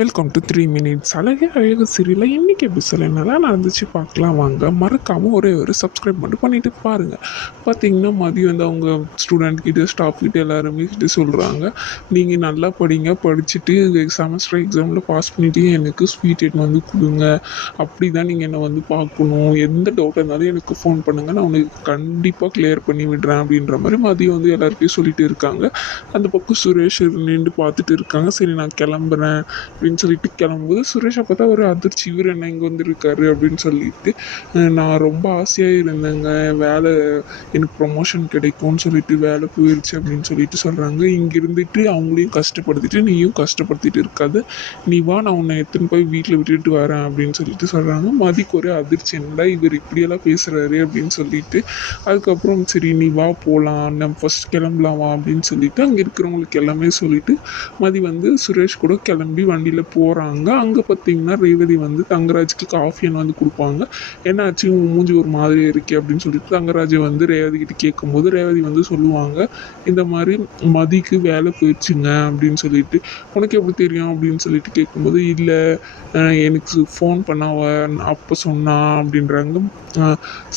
Welcome to 3 minutes அழகே அழகு serial இன்னைக்கு எபிசோட் என்னெல்லாம் நடந்துச்சு பார்க்கலாம் வாங்க. மறக்காமல் ஒரே ஒரு சப்ஸ்கிரைப் மட்டும் பண்ணிட்டு பாருங்கள். பார்த்தீங்கன்னா மதியம் வந்து அவங்க ஸ்டூடெண்ட் கிட்ட ஸ்டாஃப் கிட்ட எல்லாருமே கிட்ட சொல்கிறாங்க, நீங்கள் நல்லா படிங்க, படிச்சுட்டு செமஸ்டர் எக்ஸாமில் பாஸ் பண்ணிட்டு எனக்கு ஸ்வீட் எட் வந்து கொடுங்க, அப்படி தான் நீங்கள் என்னை வந்து பார்க்கணும், எந்த டவுட்டாக இருந்தாலும் எனக்கு ஃபோன் பண்ணுங்கள், நான் உனக்கு கண்டிப்பாக கிளியர் பண்ணி விடுறேன் அப்படின்ற மாதிரி மதியம் வந்து எல்லாருக்கையும் சொல்லிட்டு இருக்காங்க. அந்த பக்கம் சுரேஷ் நின்று பார்த்துட்டு இருக்காங்க. சரி நான் கிளம்புறேன் அப்படின்னு சொல்லிட்டு கிளம்பும்போது சுரேஷை பார்த்தா ஒரு அதிர்ச்சி, இவர் என்ன இங்கே வந்துருக்காரு அப்படின்னு சொல்லிட்டு, நான் ரொம்ப ஆசையாக இருந்தேங்க, வேலை எனக்கு ப்ரொமோஷன் கிடைக்கும்னு சொல்லிட்டு வேலை போயிடுச்சு அப்படின்னு சொல்லிட்டு சொல்கிறாங்க. இங்கே இருந்துட்டு அவங்களையும் கஷ்டப்படுத்திட்டு நீயும் கஷ்டப்படுத்திட்டு இருக்காது, நீ வா நான் உன்னை எடுத்துன்னு போய் வீட்டில் விட்டுட்டு வரேன் அப்படின்னு சொல்லிட்டு சொல்கிறாங்க. மதிக்கு ஒரே அதிர்ச்சி, என்னடா இவர் இப்படியெல்லாம் பேசுகிறாரு அப்படின்னு சொல்லிட்டு, அதுக்கப்புறம் சரி நீ வா போகலாம், நம்ம ஃபஸ்ட் கிளம்பலாம் வா அப்படின்னு சொல்லிட்டு அங்கே இருக்கிறவங்களுக்கு எல்லாமே சொல்லிட்டு மதி வந்து சுரேஷ் கூட கிளம்பி வண்டியில் போகிறாங்க. அங்கே பார்த்தீங்கன்னா ரேவதி வந்து தங்கராஜுக்கு காஃபின்னு வந்து கொடுப்பாங்க. என்னாச்சு உன் மூஞ்சி ஒரு மாதிரி இருக்கே அப்படின்னு சொல்லிட்டு தங்கராஜ் வந்து ரேவதி கிட்ட கேட்கும்போது ரேவதி வந்து சொல்லுவாங்க, இந்த மாதிரி மதிக்கு வேலை போயிடுச்சுங்க அப்படின்னு சொல்லிட்டு. உனக்கு எப்படி தெரியும் அப்படின்னு சொல்லிட்டு கேட்கும்போது, இல்லை எனக்கு ஃபோன் பண்ணாவ அப்போ சொன்னா அப்படின்றாங்க.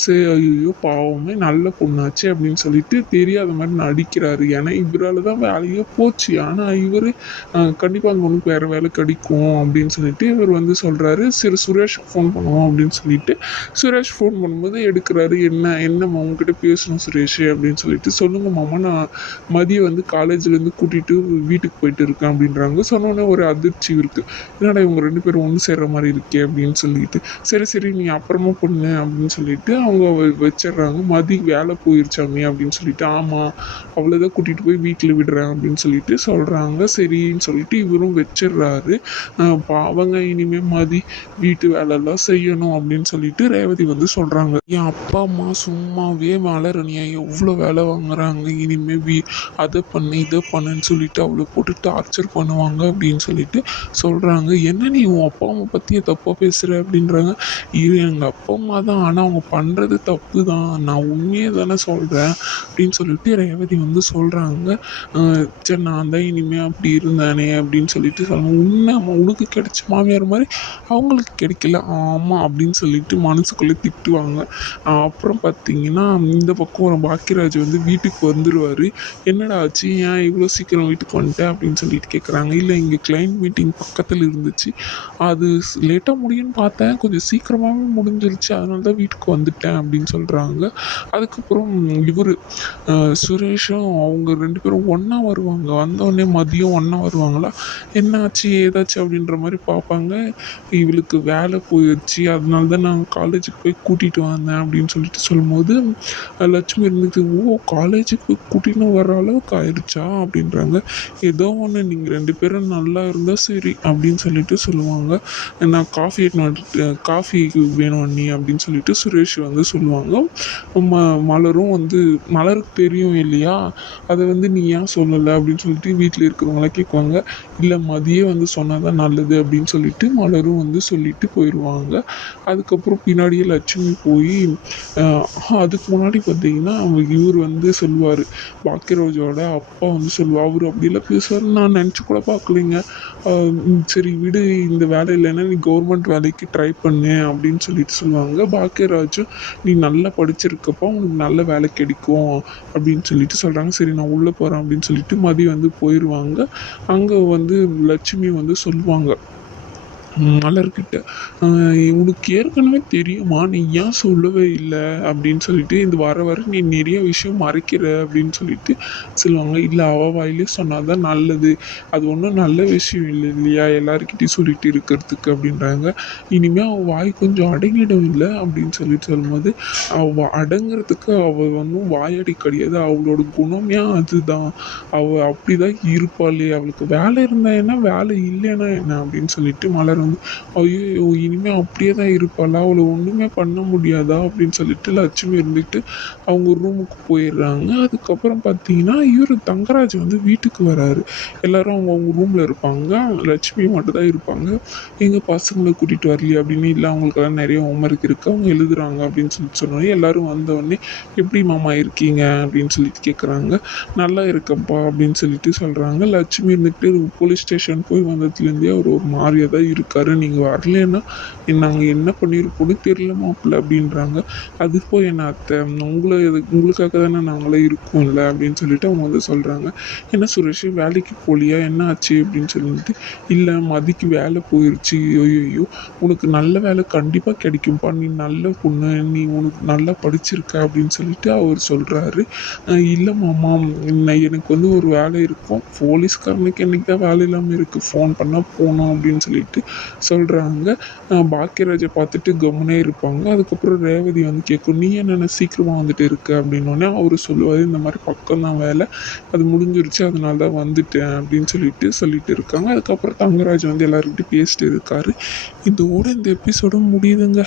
சரி ஐயோ பாவமே நல்ல பொண்ணாச்சு அப்படின்னு சொல்லிட்டு தெரியாத மாதிரி நடிக்கிறாரு, ஏன்னா இவரால் தான் வேலையே போச்சு, ஆனால் இவர் கண்டிப்பாக அந்த பொண்ணுக்கு வேறு வேலை கிடைக்கும் அப்படின்னு சொல்லிட்டு இவர் வந்து சொல்கிறாரு. சரி சுரேஷ்க்கு ஃபோன் பண்ணுவோம் அப்படின்னு சொல்லிட்டு சுரேஷ் ஃபோன் பண்ணும்போது எடுக்கிறாரு. என்னம்மா உங்ககிட்ட பேசணும் சுரேஷ் அப்படின்னு சொல்லிட்டு. சொல்லுங்க மாமா, நான் மதியம் வந்து காலேஜ்லேருந்து கூட்டிகிட்டு வீட்டுக்கு போயிட்டு இருக்கேன் அப்படின்றாங்க. சொன்னோன்னே ஒரு அதிர்ச்சி இருக்குது, என்னடா இவங்க ரெண்டு பேரும் ஒன்று சேர்ற மாதிரி இருக்கே அப்படின்னு சொல்லிட்டு. சரி சரி நீ அப்புறமா பொண்ணு அப்படின்னு சொல்லிட்டு அவங்க வச்சிடுறாங்க. மதி வேலை போயிருச்சாமே அப்படின்னு சொல்லிட்டு, ஆமாம் அவ்வளோதான் கூட்டிகிட்டு போய் வீட்டில் விடுறேன் அப்படின்னு சொல்லிட்டு சொல்கிறாங்க. சரின்னு சொல்லிட்டு இவரும் வச்சிடுறாரு. அவங்க இனிமேல் மதி வீட்டு வேலையெல்லாம் செய்யணும் அப்படின்னு சொல்லிட்டு ரேவதி வந்து சொல்கிறாங்க. என் அப்பா அம்மா சும்மாவே வளரணியா எவ்வளோ வேலை வாங்குறாங்க, இனிமேல் அதை பண்ணு இதை பண்ணுன்னு சொல்லிட்டு அவளை போட்டு டார்ச்சர் பண்ணுவாங்க அப்படின்னு சொல்லிட்டு சொல்கிறாங்க. என்ன நீ உன் அப்பா அம்மா பற்றியே தப்பாக பேசுகிற அப்படின்றாங்க. இது எங்கள் அப்பா அம்மா தான், ஆனால் அவங்க பண்ணுறது தப்பு தான், நான் உண்மையை தானே சொல்கிறேன் அப்படின்னு சொல்லிட்டு ரேவதி வந்து சொல்கிறாங்க. சரி நான் தான் இனிமேல் அப்படி இருந்தானே அப்படின்னு சொல்லிட்டு சொல்லுவாங்க. உண்மை உனக்கு கிடைச்ச மாமியார் மாதிரி அவங்களுக்கு கிடைக்கல, ஆமாம் அப்படின்னு சொல்லிட்டு மனசுக்குள்ளே திட்டுவாங்க. அப்புறம் பார்த்தீங்கன்னா இந்த பக்கம் ஒரு பாக்கியராஜ் வந்து வீட்டுக்கு வந்துடுவார். என்னடா ஆச்சு, ஏன் இவ்வளோ சீக்கிரம் வீட்டுக்கு வந்துட்டேன் அப்படின்னு சொல்லிட்டு கேட்குறாங்க. இல்லை இங்கே கிளைண்ட் மீட்டிங் பக்கத்தில் இருந்துச்சு, அது லேட்டாக முடியும்னு பார்த்தேன், கொஞ்சம் சீக்கிரமாகவே முடிஞ்சிருச்சு, அதனால தான் வீட்டுக்கு வந்துட்டேன் அப்படின்னு சொல்கிறாங்க. அதுக்கப்புறம் இவர் சுரேஷும் அவங்க ரெண்டு பேரும் ஒன்றா வருவாங்க. வந்தோடனே மதியம் ஒன்றா வருவாங்களா, என்னாச்சு ஏதாச்சு அப்படின்ற மாதிரி பார்ப்பாங்க. இவளுக்கு வேலை போயிடுச்சு, அதனால தான் நான் காலேஜுக்கு போய் கூட்டிகிட்டு வந்தேன் அப்படின்னு சொல்லிட்டு சொல்லும்போது லட்சுமி இருந்துச்சு, ஓ காலேஜுக்கு போய் கூட்டின்னு வர அளவுக்கு ஆயிடுச்சா அப்படின்றாங்க. ஏதோ ஒன்று நீங்கள் ரெண்டு பேரும் நல்லா இருந்தால் சரி அப்படின்னு சொல்லிட்டு சொல்லுவாங்க. நான் காஃபி வேணும் அண்ணி அப்படின்னு சொல்லிட்டு சுரேஷ் வந்து சொல்லுவாங்க. மலரும் வந்து மலருக்கு தெரியும் இல்லையா, அதை வந்து நீ ஏன் சொல்லலை அப்படின்னு சொல்லிட்டு வீட்டில் இருக்கிறவங்களாம் கேட்குவாங்க. இல்லை மதியே வந்து சொன்னால் தான் நல்லது அப்படின்னு சொல்லிட்டு மலரும் வந்து சொல்லிட்டு போயிடுவாங்க. அதுக்கப்புறம் பின்னாடியே லட்சுமி போய் அதுக்கு முன்னாடி பார்த்தீங்கன்னா இவர் வந்து சொல்லுவார், பாக்கியராஜோட அப்பா வந்து சொல்லுவார், அவர் அப்படிலாம் பேசுவார் நான் நினச்சி கூட பார்க்கலைங்க, சரி விடு இந்த வேலை இல்லைன்னா நீ கவர்மெண்ட் வேலைக்கு ட்ரை பண்ணு அப்படின்னு சொல்லிட்டு சொல்லுவாங்க. பாக்கியராஜும் நீ நல்லா படிச்சிருக்கப்போ உனக்கு நல்ல வேலை கிடைக்கும் அப்படின்னு சொல்லிட்டு சொல்கிறாங்க. சரி நான் உள்ளே போகிறேன் அப்படின்னு சொல்லிட்டு மதியம் வந்து போயிடுவாங்க. அங்கே வந்து லட்சுமி வந்து சொல்லுவாங்க மலர்கிட்ட, உனக்கு ஏற்கனவே தெரியுமா, நீ ஏன் சொல்லவே இல்லை அப்படின்னு சொல்லிட்டு, இந்த வர நீ நிறைய விஷயம் மறைக்கிற அப்படின்னு சொல்லிட்டு சொல்லுவாங்க. இல்லை அவள் வாயிலே சொன்னால் தான் நல்லது, அது ஒன்றும் நல்ல விஷயம் இல்லை இல்லையா எல்லாருக்கிட்டையும் சொல்லிட்டு இருக்கிறதுக்கு அப்படின்றாங்க. இனிமேல் அவள் வாய் கொஞ்சம் அடங்கிடும் இல்லை அப்படின்னு சொல்லிட்டு சொல்லும்போது, அவள் அடங்குறதுக்கு அவள் ஒன்றும் வாயடி கிடையாது, அவளோட குணமே அதுதான், அவள் அப்படி தான் இருப்பாளே, அவளுக்கு வேலை இருந்தா என்ன வேலை இல்லைன்னா என்ன அப்படின்னு சொல்லிட்டு மலர் வந்து ஐயோ இனிமேல் அப்படியே தான் இருப்பாளா, அவளை ஒன்றுமே பண்ண முடியாதா அப்படின்னு சொல்லிட்டு லட்சுமி இருந்துக்கிட்டு அவங்க ரூமுக்கு போயிடுறாங்க. அதுக்கப்புறம் பார்த்தீங்கன்னா இவர் தங்கராஜ் வந்து வீட்டுக்கு வராரு. எல்லாரும் அவங்க ரூமில் இருப்பாங்க. லட்சுமி மட்டும் தான் இருப்பாங்க. எங்கள் பசங்களை கூட்டிகிட்டு வரலையே அப்படின்னு. இல்லை அவங்களுக்கெல்லாம் நிறைய ஹோம்ஒர்க் இருக்குது, அவங்க எழுதுறாங்க அப்படின்னு சொல்லிட்டு சொன்னோடனே எல்லாரும் வந்தோடனே எப்படி மாமா இருக்கீங்க அப்படின்னு சொல்லிட்டு கேட்குறாங்க. நல்லா இருக்கேன்ப்பா அப்படின்னு சொல்லிட்டு சொல்கிறாங்க. லட்சுமி இருந்துக்கிட்டு போலீஸ் ஸ்டேஷன் போய் வந்ததுலேருந்தே அவர் ஒரு மாதிரியாக தான் இருக்காரு, நீங்கள் வரலன்னா நாங்கள் என்ன பண்ணியிருப்போன்னு தெரியல மாப்பிள்ள அப்படின்றாங்க. அது போய் என்ன அத்தை, உங்களுக்காக தானே நாங்களே இருக்கோம்ல அப்படின்னு சொல்லிட்டு அவங்க வந்து சொல்கிறாங்க. என்ன சுரேஷ் வேலைக்கு போலியா, என்ன ஆச்சு அப்படின்னு சொல்லிட்டு. இல்லை மதிக்கு வேலை போயிடுச்சு. ஐயோ உனக்கு நல்ல வேலை கண்டிப்பாக கிடைக்கும்ப்பா, நீ நல்ல பொண்ணு, நீ உனக்கு நல்லா படிச்சிருக்க அப்படின்னு சொல்லிட்டு அவர் சொல்கிறாரு. இல்லை மாமா எனக்கு வந்து ஒரு வேலை இருக்கும், போலீஸ்காரனுக்கு என்னைக்கு தான் வேலை இல்லாமல் இருக்குது, ஃபோன் பண்ணால் போகணும் அப்படின்னு சொல்லிட்டு சொல்கிறாங்க. பாக்கியராஜை பார்த்துட்டு கம்முனே இருப்பாங்க. அதுக்கப்புறம் ரேவதி வந்து கேட்கும், நீ என்னென்ன சீக்கிரமாக வந்துட்டு இருக்க அப்படின்னோடனே அவர் சொல்லுவார், இந்த மாதிரி பக்கம் தான் வேலை, அது முடிஞ்சிருச்சு அதனால தான் வந்துட்டேன் அப்படின்னு சொல்லிட்டு இருக்காங்க. அதுக்கப்புறம் தங்கராஜ் வந்து எல்லாருக்கிட்டையும் பேசிட்டு இருக்காரு. இதோட இந்த எபிசோட முடியுதுங்க.